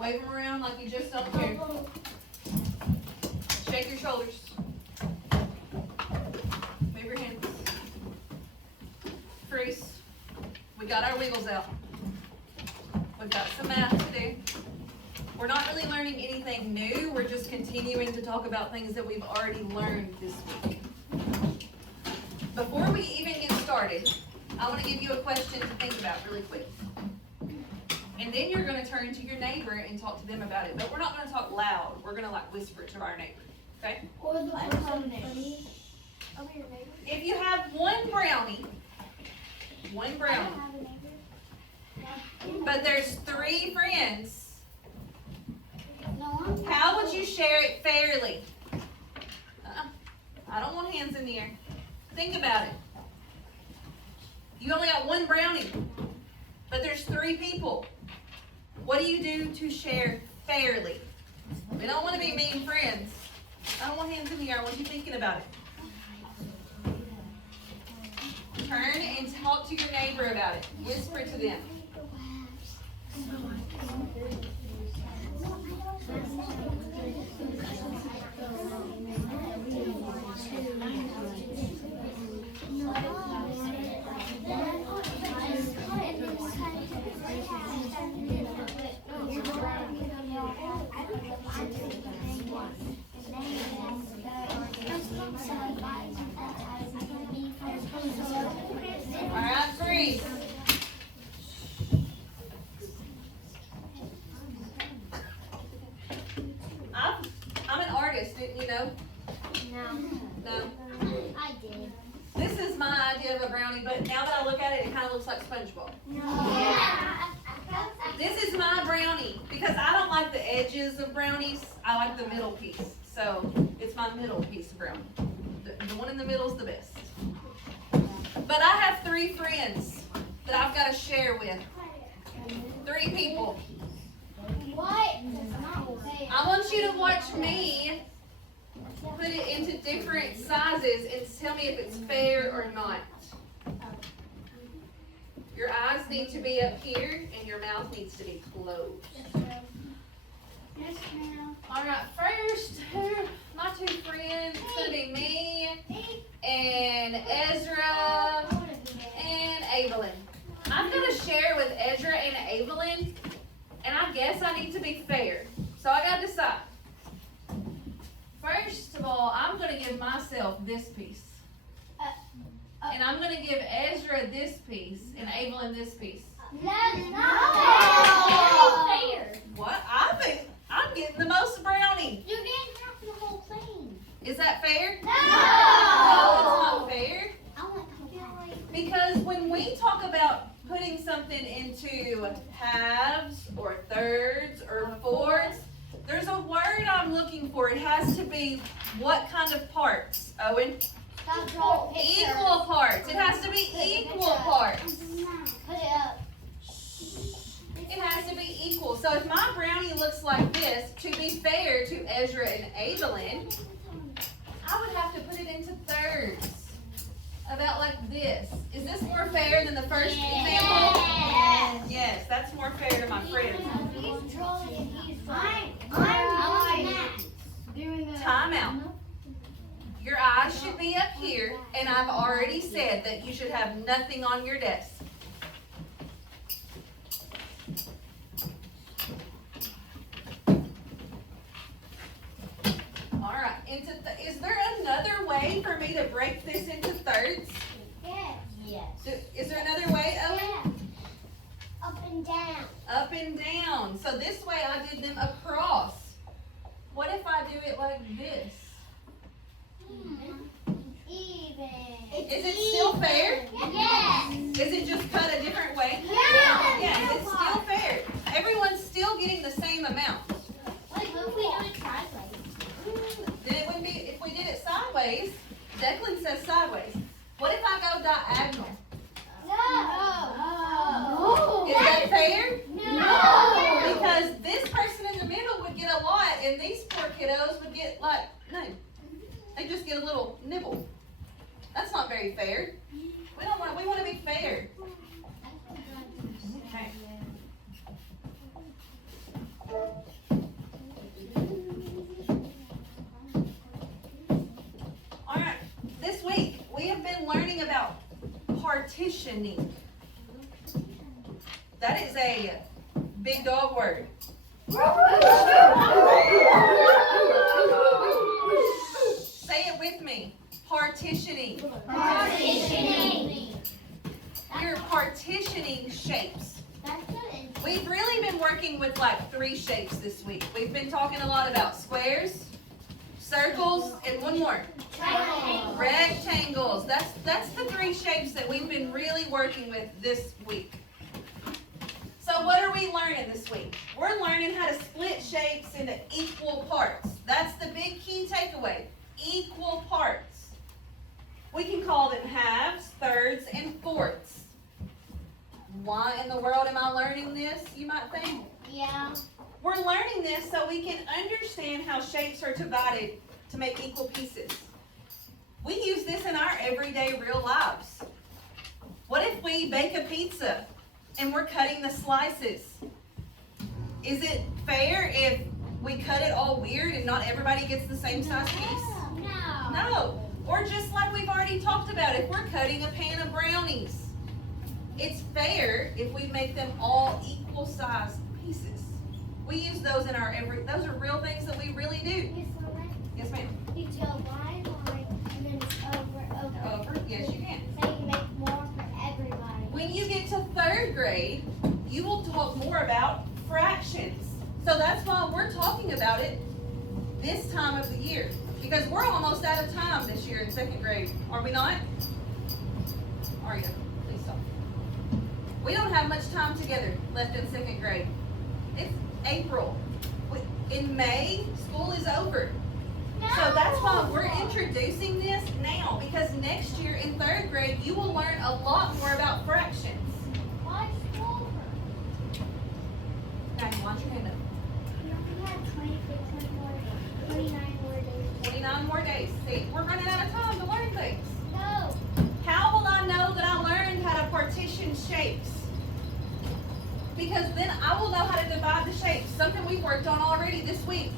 Wave them around like you just don't care. Shake your shoulders. Move your hands. Freeze. We got our wiggles out. We've got some math to do. We're not really learning anything new. We're just continuing to talk about things that we've already learned this week. Before we even get started, I want to give you a question to think about really quick. And then you're going to turn to your neighbor and talk to them about it. But we're not going to talk loud. We're going to like whisper to our neighbor. Okay? Or the person over your neighbor. If you have one brownie, but there's 3 friends, how would you share it fairly? I don't want hands in the air. Think about it. You only got one brownie, but there's 3 people. What do you do to share fairly? We don't want to be mean friends. I don't want hands in the air. I want you thinking about it. Turn and talk to your neighbor about it. Whisper to them. Alright, freeze. I'm an artist, didn't you know? No? I did. This is my idea of a brownie, but now that I look at it, it kind of looks like SpongeBob. This is my brownie, because I don't like the edges of brownies. I like the middle piece. So, it's my middle piece of brownie. The one in the middle is the best. But I have 3 friends that I've got to share with. 3 people. What? I want you to watch me put it into different sizes and tell me if it's fair or not. Your eyes need to be up here and your mouth needs to be closed. Yes, ma'am. Alright, first, my 2 friends, it's going to be me and Ezra and Evelyn. I'm going to share with Ezra and Evelyn, and I guess I need to be fair. So I got to decide. First of all, I'm going to give myself this piece. And I'm going to give Ezra this piece and Evelyn this piece. That's not fair. What? I think I'm getting the most brownie. You didn't have the whole thing. Is that fair? No. No, it's not fair. I want the whole thing. Because when we talk about putting something into halves or thirds or fourths, there's a word I'm looking for. It has to be what kind of parts, Owen? Equal parts. It has to be equal parts. Put it up. It has to be equal. So if my brownie looks like this, to be fair to Ezra and Evelyn, I would have to put it into thirds. About like this. Is this more fair than the first example? Yes, that's more fair to my friends. Time out. Your eyes should be up here, and I've already said that you should have nothing on your desk. All right. Is there another way for me to break this into thirds? Yes. Is there another way, Owen? Yeah. Up and down. Up and down. So this way I did them across. What if I do it like this? Even. Is it still fair? Yes. Is it just cut a different way? Yeah. Yes, it's still fair. Everyone's still getting the same amount. What if we do it sideways? Then it wouldn't be, if we did it sideways, Declan says sideways. What if I go diagonal? No. Is that fair? No. Because this person in the middle would get a lot and these poor kiddos would get like none. They just get a little nibble. That's not very fair. We want to be fair. Okay. partitioning. That is a big dog word. Say it with me. Partitioning. Partitioning. You're partitioning shapes. That's good. We've really been working with like 3 shapes this week. We've been talking a lot about squares, circles, and one more. Triangle. Rectangles. That's the 3 shapes that we've been really working with this week. So what are we learning this week? We're learning how to split shapes into equal parts. That's the big key takeaway. Equal parts. We can call them halves, thirds, and fourths. Why in the world am I learning this, you might think? Yeah. We're learning this so we can understand how shapes are divided to make equal pieces. We use this in our everyday real lives. What if we bake a pizza and we're cutting the slices? Is it fair if we cut it all weird and not everybody gets the same size piece? No. No. Or just like we've already talked about, if we're cutting a pan of brownies, it's fair if we make them all equal size pieces. We use those in our those are real things that we really do. Yes, ma'am. You do a line, and then it's over. Over? Yes, you can. So you can make more for everybody. When you get to 3rd grade, you will talk more about fractions. So that's why we're talking about it this time of the year. Because we're almost out of time this year in 2nd grade. Are we not? Are you? Please stop. We don't have much time together left in 2nd grade. It's April. In May, school is over. So that's why we're introducing this now, because next year in 3rd grade, you will learn a lot more about fractions. Why school? Okay, launch your hand up. We only have 29 more days. 29 more days. See, we're running out of time to learn things. No. How will I know that I learned how to partition shapes? Because then I will know how to divide the shapes, something we've worked on already this week.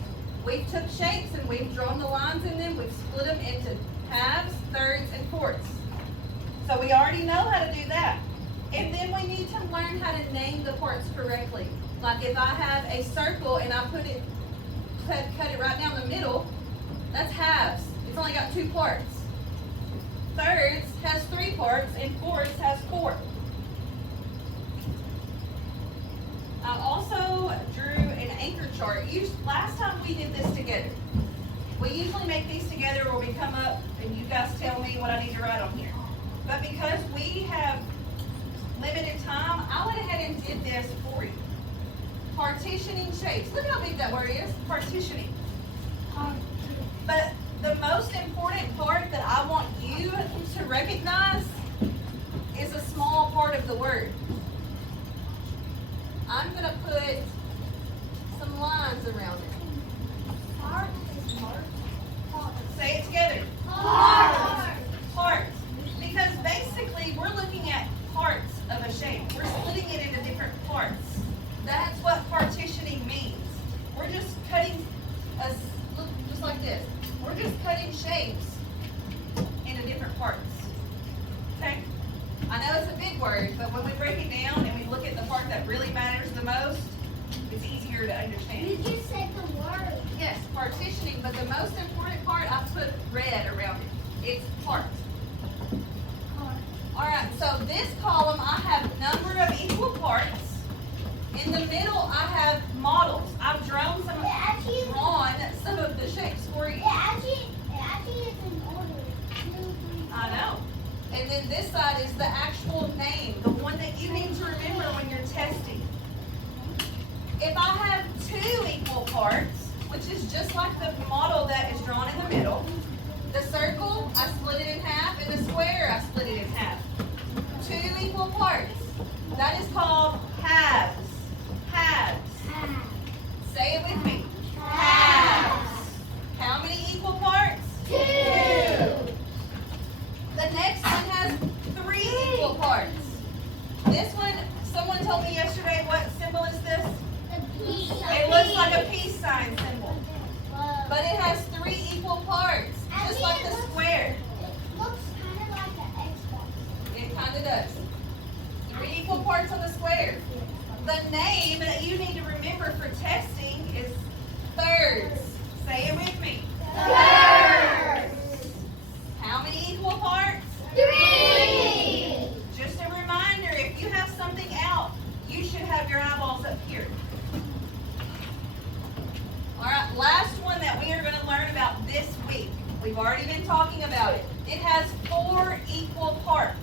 We've took shapes and we've drawn the lines in them. We've split them into halves, thirds, and fourths. So we already know how to do that. And then we need to learn how to name the parts correctly. Like if I have a circle and I cut it right down the middle, that's halves. It's only got 2 parts. Thirds has 3 parts and fourths has 4. I also drew an anchor chart. Last time we did this together. We usually make these together where we come up and you guys tell me what I need to write on here. But because we have limited time, I went ahead and did this for you. Partitioning shapes. Look how big that word is, partitioning. But the most important part that I want you to recognize is a small part of the word. I'm going to put some lines around it. Part is part. Say it together. Part. Parts. Because basically we're looking at parts of a shape. We're splitting it into different parts. That's what partitioning means. We're just cutting look just like this. We're just cutting shapes into different parts. Okay? I know it's a big word, but when we break it down and we look at the part that really matters the most, it's easier to understand. You just said the word. Yes, partitioning, but the most important part, I put red around it. It's part. All right, so this column, I have number of equal parts. In the middle, I have models. I've drawn some of the shapes for you. It actually is in order. 2, 3, 4. I know. And then this side is the actual name, the one that you need to remember when you're testing. If I have 2 equal parts, which is just like the model that is drawn in the middle, the circle, I split it in half, and the square, I split it in half. 2 equal parts. That is called halves. Halves. Say it with me. Halves. How many equal parts? 2. The next one has 3 equal parts. This one, someone told me yesterday, what symbol is this? The peace. It looks like a peace sign symbol. But But it has 3 equal parts, just like the square. It looks kind of like an Xbox. It kind of parts on the square? The name that you need to remember for testing is thirds. Say it with me. Thirds. How many equal parts? 3. Just a reminder, if you have something out, you should have your eyeballs up here. All right, last one that we are going to learn about this week. We've already been talking about it. It has 4 equal parts.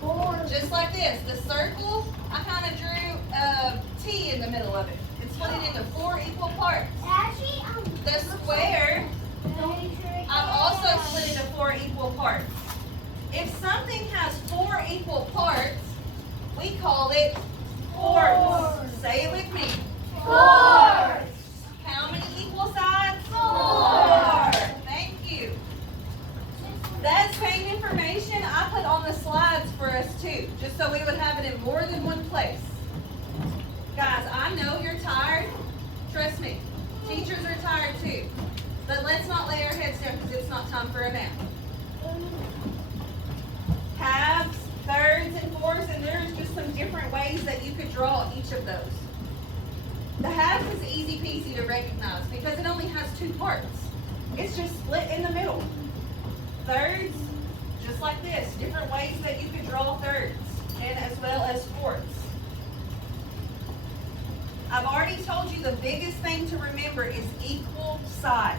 4. Just like this. The circle, I kind of drew a T in the middle of it. It's split it into 4 equal parts. Actually, The square, I've also split into 4 equal parts. If something has 4 equal parts, we call it fourths. Say it with me. Fourths. How many equal sides? 4. Thank you. That same information I put on the slides for us too, just so we would have it in more than one place. Guys, I know you're tired. Trust me. Teachers are tired too. But let's not lay our heads down because it's not time for a nap. Halves, thirds, and fourths, and there's just some different ways that you could draw each of those. The halves is easy peasy to recognize because it only has 2 parts. It's just split in the middle. Thirds, just like this, different ways that you could draw thirds, and as well as fourths. I've already told you the biggest thing to remember is equal size.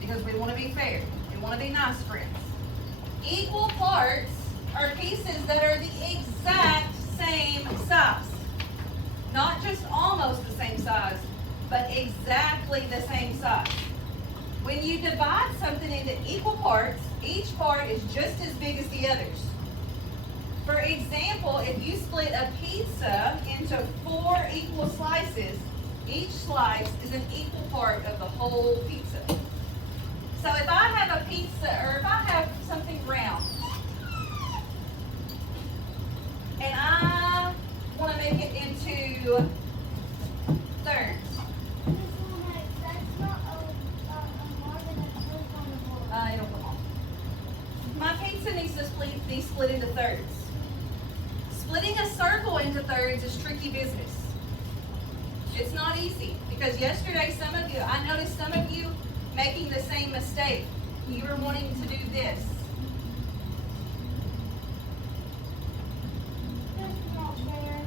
Because we want to be fair. We want to be nice friends. Equal parts are pieces that are the exact same size. Not just almost the same size, but exactly the same size. When you divide something into equal parts, each part is just as big as the others. For example, if you split a pizza into 4 equal slices, each slice is an equal part of the whole pizza. So if I have a pizza, or if I have something round, and I want to make it into thirds. It'll come off. My pizza needs to be split into thirds. Splitting a circle into thirds is tricky business. It's not easy because yesterday I noticed some of you making the same mistake. You were wanting to do this.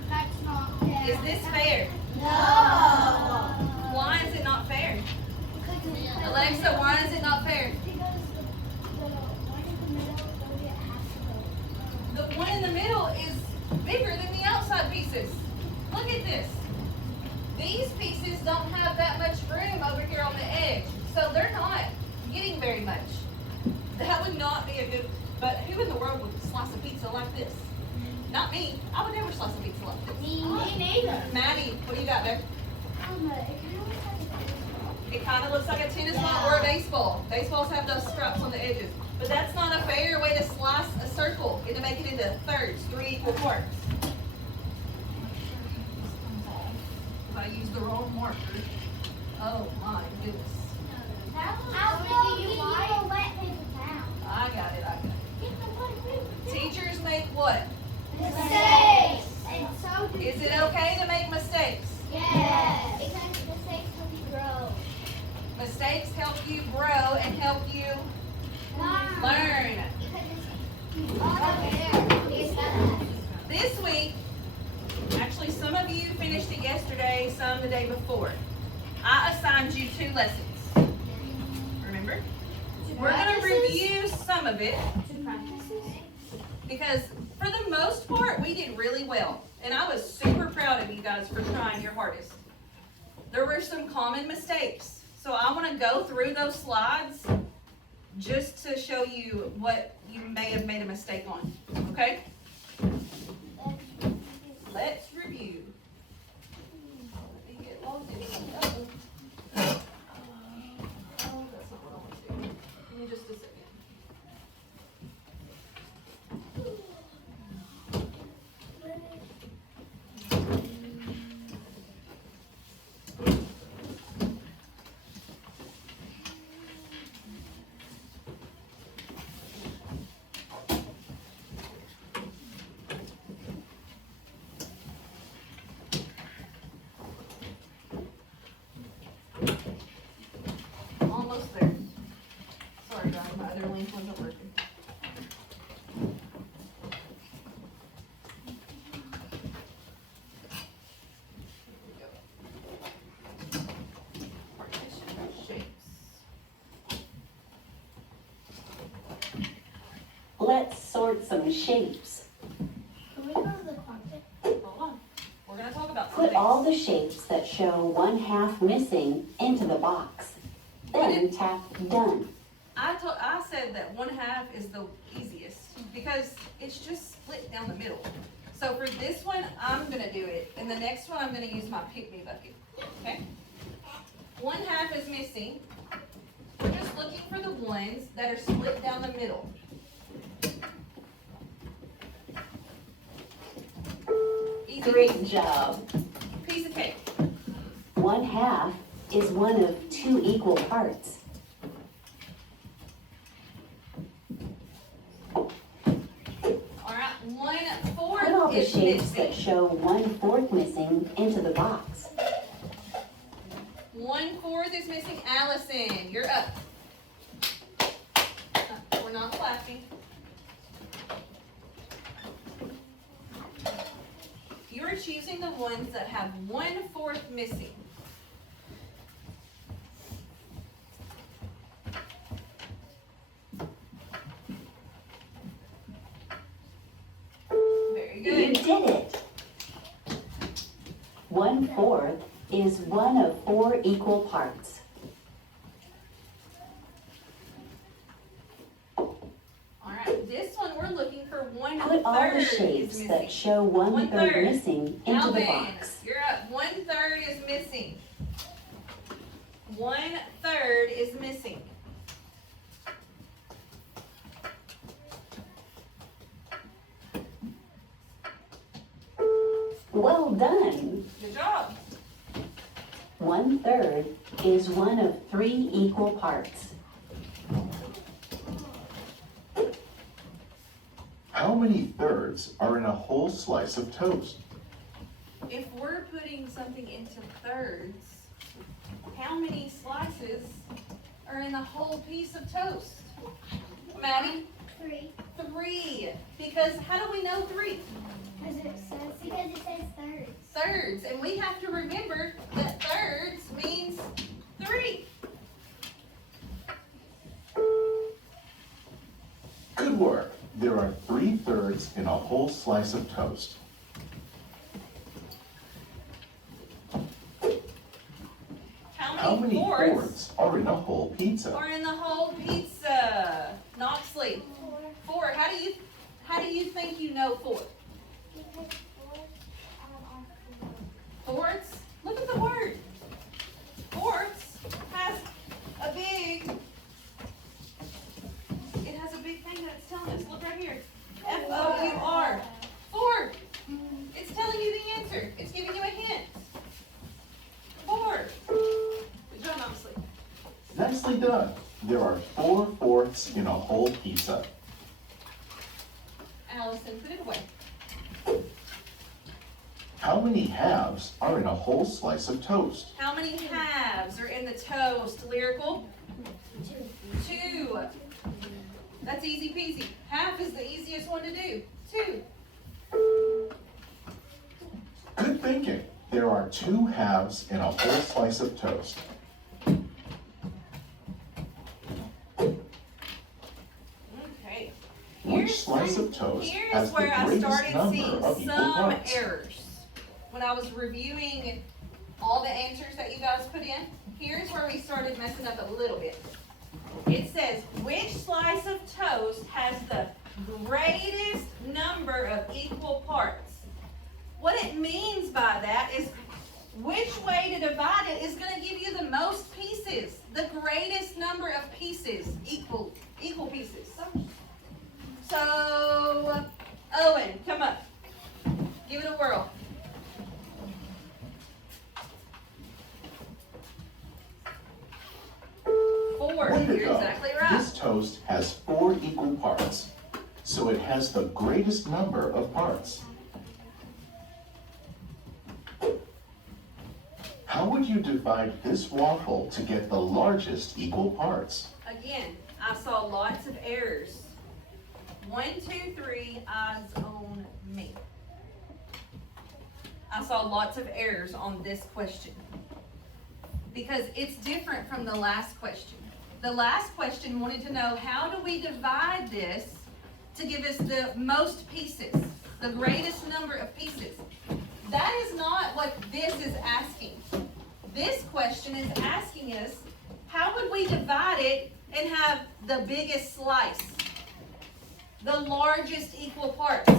That's not fair. Is this fair? No. Why is it not fair? Alexa, why is it not fair? The one in the middle is bigger than the outside pieces. Look at this. These pieces don't have that much room over here on the edge, so they're not getting very much. That would not be a good, but who in the world would slice a pizza like this? Not me. I would never slice a pizza like this. Me neither. Maddie, what do you got there? It kind of looks like a tennis ball or a baseball. Baseballs have those stripes on the edges. But that's not a fair way to slice a circle and to make it into thirds, 3 equal parts. If I use the wrong marker. Oh my goodness. I got it. Teachers make what? Mistakes. And so do Is it okay to make mistakes? Yes. Because mistakes help you grow. Mistakes help you grow and help you learn. This week, actually some of you finished it yesterday, some the day before. I assigned you 2 lessons. Remember? We're going to review some of it because for the most part we did really well. And I was super proud of you guys for trying your hardest. There were some common mistakes. So I want to go through those slides just to show you what you may have made a mistake on. Okay? Let's review. Let me get logged in. Oh, that's not what I want to do. Give me just a second. some shapes. Can we go to the content? Hold on. We're gonna talk about Put something. all the shapes that show 1/2 missing into the box. Then tap done. I said that 1/2 is the easiest because it's just split down the middle. So for this one, I'm gonna do it, and the next one I'm gonna use my pick-me bucket, okay? 1/2 is missing. We're just looking for the ones that are split down the middle. Easy Great peasy. job. Piece of cake. 1/2 is one of 2 equal parts. Alright, 1/4 Put all the is shapes that missing. show 1/4 missing into the box. 1/4 is missing. Allison, you're up. We're not clapping. You're choosing the ones that have 1/4 missing. Very You good. did it! 1/4 is one of 4 equal parts. Alright, this one we're looking for 1/3 Put all the is shapes missing. that show 1/3 1/3. missing into the Alvin, box. you're up. 1/3 is missing. 1/3 is missing. Well done! Good job. 1/3 is one of 3 equal parts. How many thirds are in a whole slice of toast? If we're putting something into thirds, how many slices are in a whole piece of toast? Maddie? 3. 3. Because how do we know 3? Because it says thirds. Thirds. And we have to remember that thirds means 3. Good work. There are 3 thirds in a whole slice of toast. How many fourths fourths are in a whole pizza? are in the whole pizza? Knoxley. 4. How do you think you know 4? Fourths? Look at the word. Fourths has a big, it has a big thing that it's telling us. Look right here. F-O-U-R. 4. It's telling you the answer. It's giving you a hint. 4. Good job, Knoxley. Nicely done. There are 4 fourths in a whole pizza. Allison, put it away. How many halves are in a whole slice of toast? How many halves are in the toast? Lyrical? 2. That's easy peasy. Half is the easiest one to do. 2. Good thinking. There are 2 halves in a whole slice of toast. Okay. Which slice of toast Here's has the where I greatest started number seeing of equal some parts? errors. When I was reviewing all the answers that you guys put in, here's where we started messing up a little bit. It says, which slice of toast has the greatest number of equal parts? What it means by that is which way to divide it is going to give you the most pieces, the greatest number of pieces, equal pieces. So, Owen, come up. Give it a whirl. Four. Way to You're go. exactly right. This toast has 4 equal parts, so it has the greatest number of parts. How would you divide this waffle to get the largest equal parts? Again, I saw lots of errors. 1, 2, 3, eyes on me. I saw lots of errors on this question because it's different from the last question. The last question wanted to know, how do we divide this to give us the most pieces, the greatest number of pieces. That is not what this is asking. This question is asking us, how would we divide it and have the biggest slice? The largest equal parts.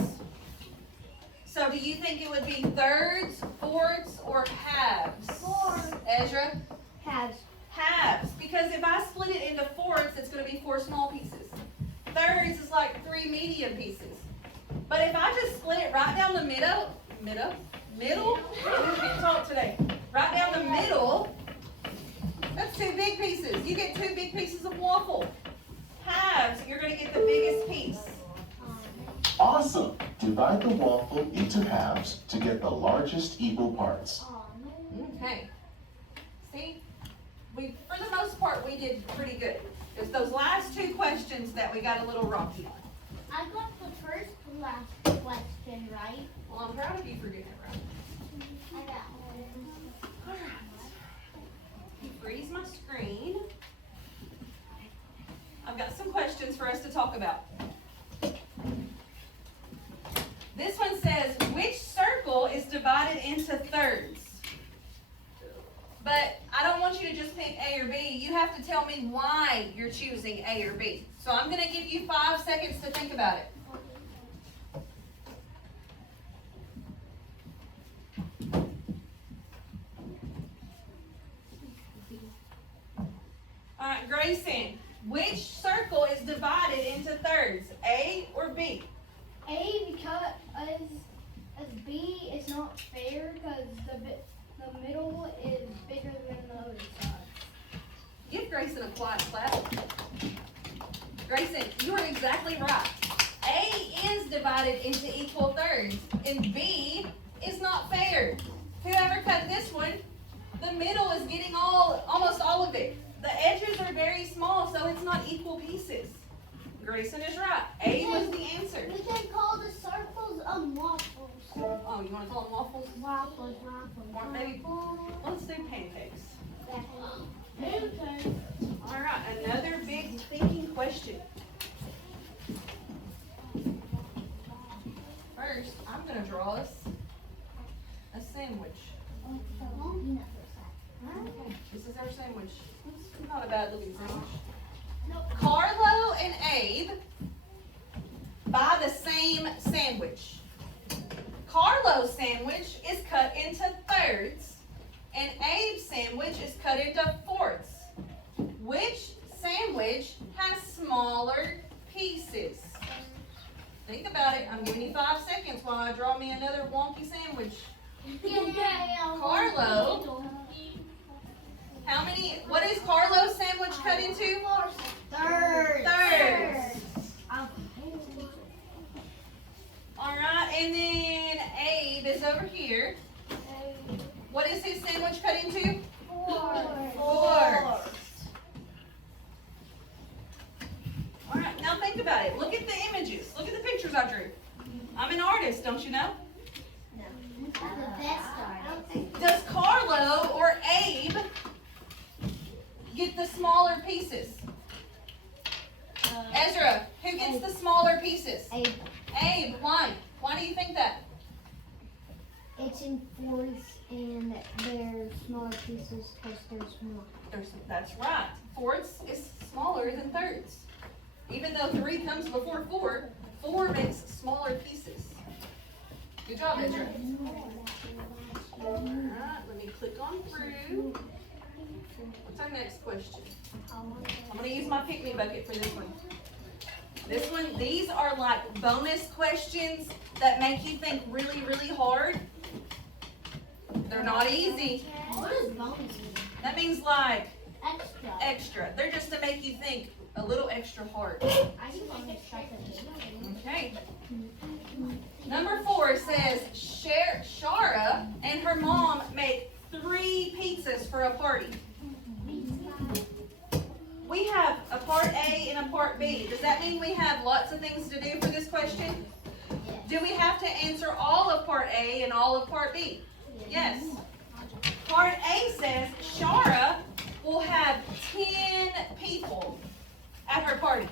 So do you think it would be thirds, fourths, or halves? Fourths. Ezra? Halves. Halves. Because if I split it into fourths, it's going to be 4 small pieces. Thirds is like 3 medium pieces. But if I just split it right down the middle? I can't talk today. Right down the middle, that's 2 big pieces. You get 2 big pieces of waffle. Halves, you're going to get the biggest piece. Awesome! Divide the waffle into halves to get the largest equal parts. Okay. See, for the most part, we did pretty good. It's those last 2 questions that we got a little rocky on. I got the first and last question right. Well, I'm proud of you for getting it right. I got one. All right. Freeze my screen. I've got some questions for us to talk about. This one says, which circle is divided into thirds? But I don't want you to just pick A or B. You have to tell me why you're choosing A or B. So I'm going to give you 5 seconds to think about it. All right, Grayson, which circle is divided into thirds, A or B? A, because as B is not fair because the middle is bigger than the other side. Give Grayson a quiet clap. Grayson, you are exactly right. A is divided into equal thirds, and B is not fair. Whoever cut this one, the middle is getting almost all of it. The edges are very small, so it's not equal pieces. Grayson is right. A was the answer. We can call the circles waffles. Oh, you want to call them waffles? Waffles. Or maybe, let's do pancakes. Okay. All right, another big thinking question. First, I'm going to draw us a sandwich. Okay, this is our sandwich. It's not a bad looking sandwich. Carlo and Abe buy the same sandwich. Carlo's sandwich is cut into thirds, and Abe's sandwich is cut into fourths. Which sandwich has smaller pieces? Think about it. I'm giving you 5 seconds while I draw me another wonky sandwich. Carlo, what is Carlo's sandwich cut into? Thirds. All right, and then Abe is over here. What is his sandwich cut into? Fourths. All right, now think about it. Look at the images. Look at the pictures I drew. I'm an artist, don't you know? Does Carlo or Abe get the smaller pieces? Ezra, who gets the smaller pieces? Abe, why? Why do you think that? It's in fourths and they're smaller pieces because they're small. That's right. Fourths is smaller than thirds. Even though 3 comes before 4, 4 makes smaller pieces. Good job, Ezra. All right, let me click on through. What's our next question? I'm going to use my pick-me bucket for this one. These are like bonus questions that make you think really, really hard. They're not easy. What does bonus mean? That means like Extra. extra. They're just to make you think a little extra hard. I can make it chocolate. Okay. Number 4 says Shara and her mom make 3 pizzas for a party. We have a part A and a part B. Does that mean we have lots of things to do for this question? Do we have to answer all of part A and all of part B? Yes. Part A says Shara will have 10 people at her party.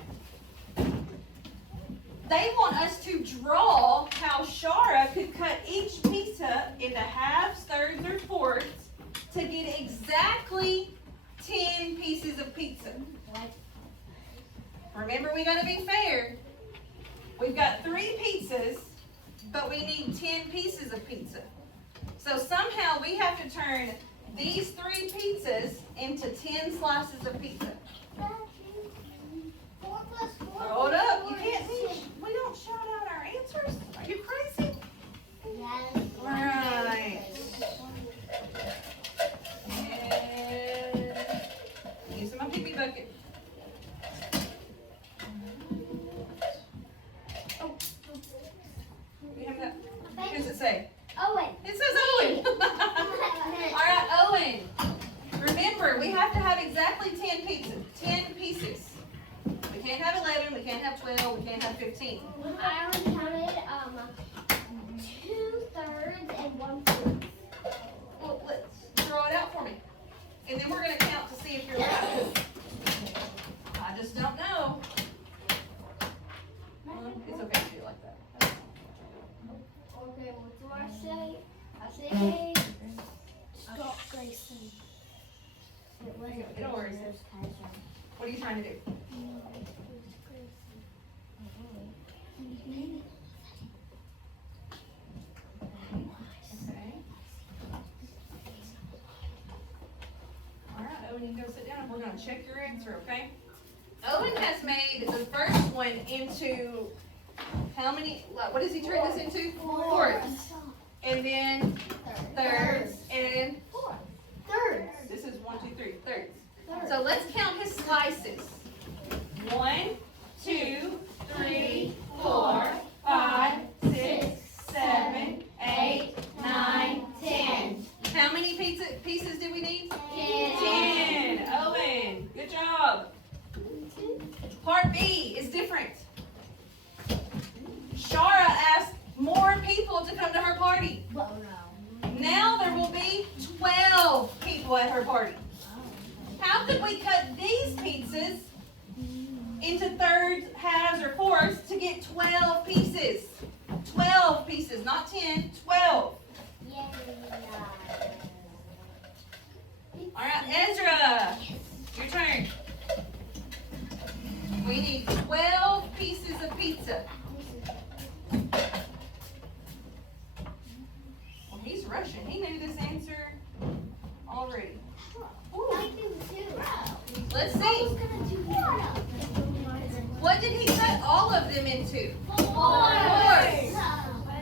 they want us to draw how Shara could cut each pizza into halves, thirds, or fourths to get exactly 10 pieces of pizza. Remember, we gotta be fair. We've got 3 pizzas, but we need 10 pieces of pizza. So somehow we have to turn these 3 pizzas into 10 slices of pizza. Hold up, you can't teach. We don't shout out our answers. Are you crazy? Yes. Right. And use my pee-pee bucket. Oh. You have that? What does it say? Owen. It says Owen. All right, Owen. Remember, we have to have exactly 10 pieces. 10 pieces. We can't have 11. We can't have 12. We can't have 15. I only counted 2/3 and 1/4. Well, let's draw it out for me. And then we're going to count to see if you're right. 'Cause I just don't know. Well, it's okay to do it like that. Okay, what do I say? I say stop Grayson. It wasn't Don't worry. What are you trying to do? Okay. All right, Owen, you can go sit down. We're going to check your answer, okay? Owen has made the first one into how many? What does he turn this into? Fourths. And then thirds and Thirds. this is 1, 2, 3 thirds. So let's count his slices. 1, 2, 3, 4, 5, 6, 7, 8, 9, 10. How many pieces do we need? 10. Owen, good job. Part B is different. Shara asked more people to come to her party. Now there will be 12 people at her party. How could we cut these pizzas into thirds, halves, or fourths to get 12 pieces? 12 pieces, not 10, 12. All right, Ezra, your turn. We need 12 pieces of pizza. Well, he's rushing. He knew this answer already. Let's see. What did he cut all of them into? Fourths.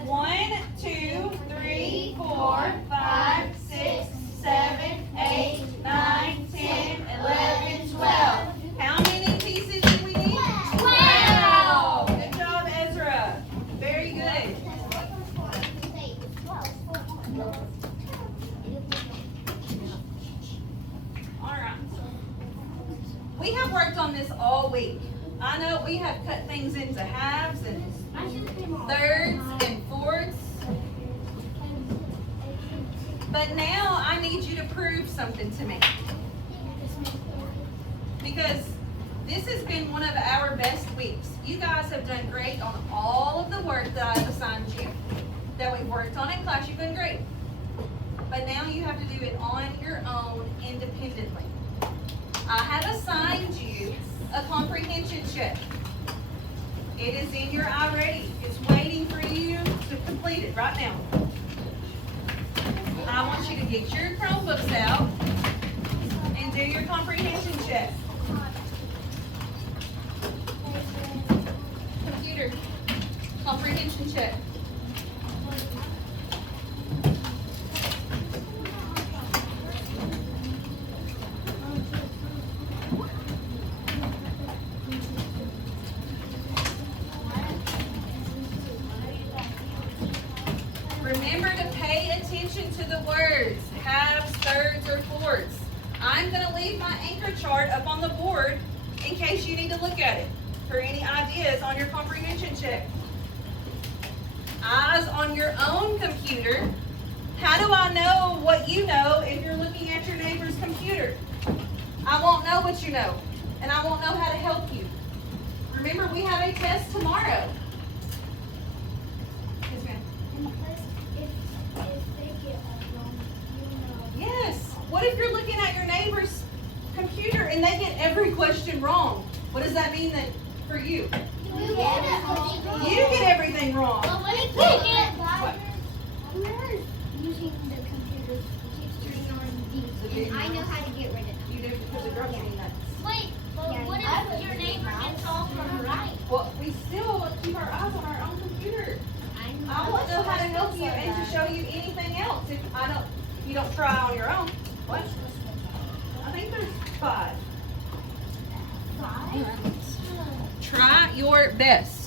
1, 2, 3, 4, 5, 6, 7, 8, 9, 10, 11, 12. How many pieces do we need? 12. Good job, Ezra. Very good. All right. We have worked on this all week. I know we have cut things into halves and thirds and fourths. But now I need you to prove something to me. Because this has been one of our best weeks. You guys have done great on all of the work that I've assigned you, that we've worked on in class. You've been great. But now you have to do it on your own independently. I have assigned you a comprehension check. It is in your iReady. It's waiting for you to complete it right now. I want you to get your Chromebooks out and do your comprehension check. Computer, comprehension check. Remember to pay attention to the words, halves, thirds, or fourths. I'm going to leave my anchor chart up on the board in case you need to look at it for any ideas on your comprehension check. Eyes on your own computer. How do I know what you know if you're looking at your neighbor's computer? I won't know what you know, and I won't know how to help you. Remember, we have a test tomorrow. What if you're looking at your neighbor's computer and they get every question wrong? What does that mean that for you? You get it wrong. You get everything wrong. But when it What? we're using the computer, it keeps turning on these, and I know how to get rid of them. You do because it drives me nuts. Wait, but Yeah, what I if would your think neighbor mouse. gets off on the right? Well, we still keep our eyes on our own computer. I I won't know how to help you and to show you anything else if you don't try on your own. What? I think there's 5. 5? Try your best.